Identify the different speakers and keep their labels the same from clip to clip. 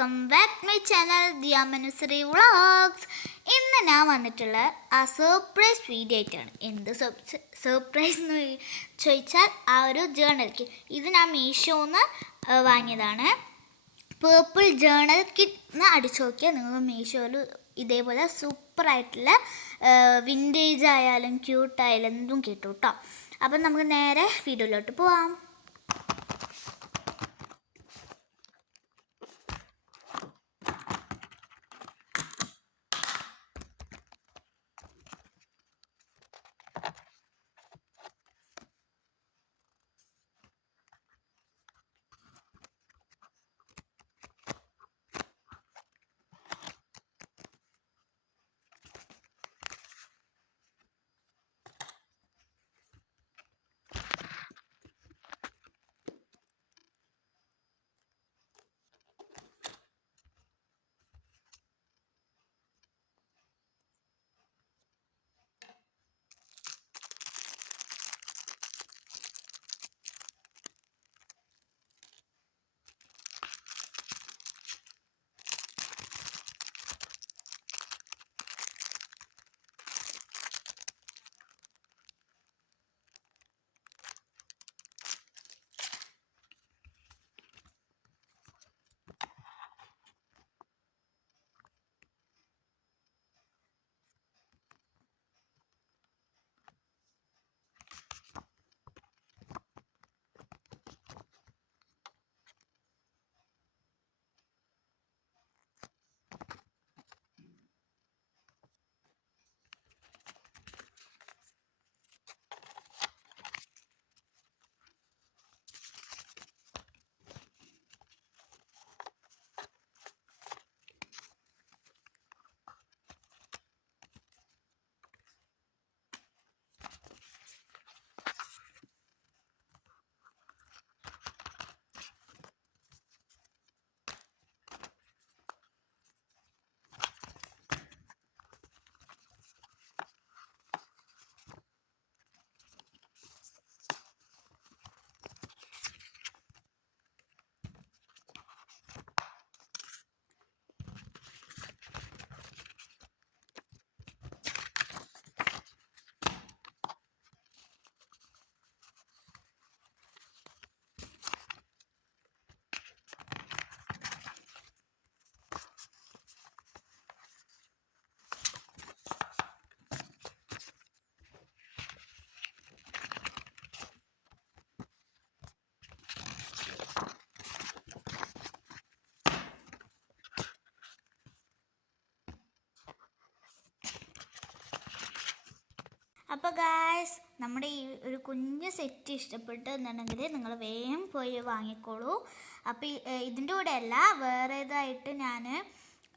Speaker 1: Welcome back my channel ദിയാമനുസറി vlogs ഇന്ന് ഞാൻ വന്നിട്ടുള്ള ആ സർപ്രൈസ് വീഡിയോ ആയിട്ടാണ് എന്ത് സർപ്രൈസ് എന്ന് ചോദിച്ചാൽ ആ ഒരു ജേണൽ കിറ്റ് ഇത് ഞാൻ മീഷോന്ന് വാങ്ങിയതാണ്. പേർപ്പിൾ ജേണൽ കിറ്റ് എന്ന് അടിച്ചു നോക്കിയാൽ നിങ്ങൾ മീഷോയിൽ ഇതേപോലെ സൂപ്പറായിട്ടുള്ള വിന്റേജ് ആയാലും ക്യൂട്ടായാലും എന്തും കിട്ടും കേട്ടോ അപ്പം നമുക്ക് നേരെ വീഡിയോയിലോട്ട് പോവാം. അപ്പോൾ ഗായ്സ് നമ്മുടെ ഈ ഒരു കുഞ്ഞ് സെറ്റ് ഇഷ്ടപ്പെട്ടെന്നുണ്ടെങ്കിൽ നിങ്ങൾ വേഗം പോയി വാങ്ങിക്കോളൂ. അപ്പോൾ ഇതിന്റെ കൂടെ അല്ല വേറെ ഇതായിട്ട് ഞാൻ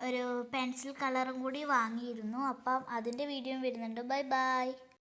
Speaker 1: ഒരു പെൻസിൽ കളറും കൂടി വാങ്ങിയിരുന്നു. അപ്പം അതിന്റെ വീഡിയോയും വരുന്നുണ്ട്. Bye bye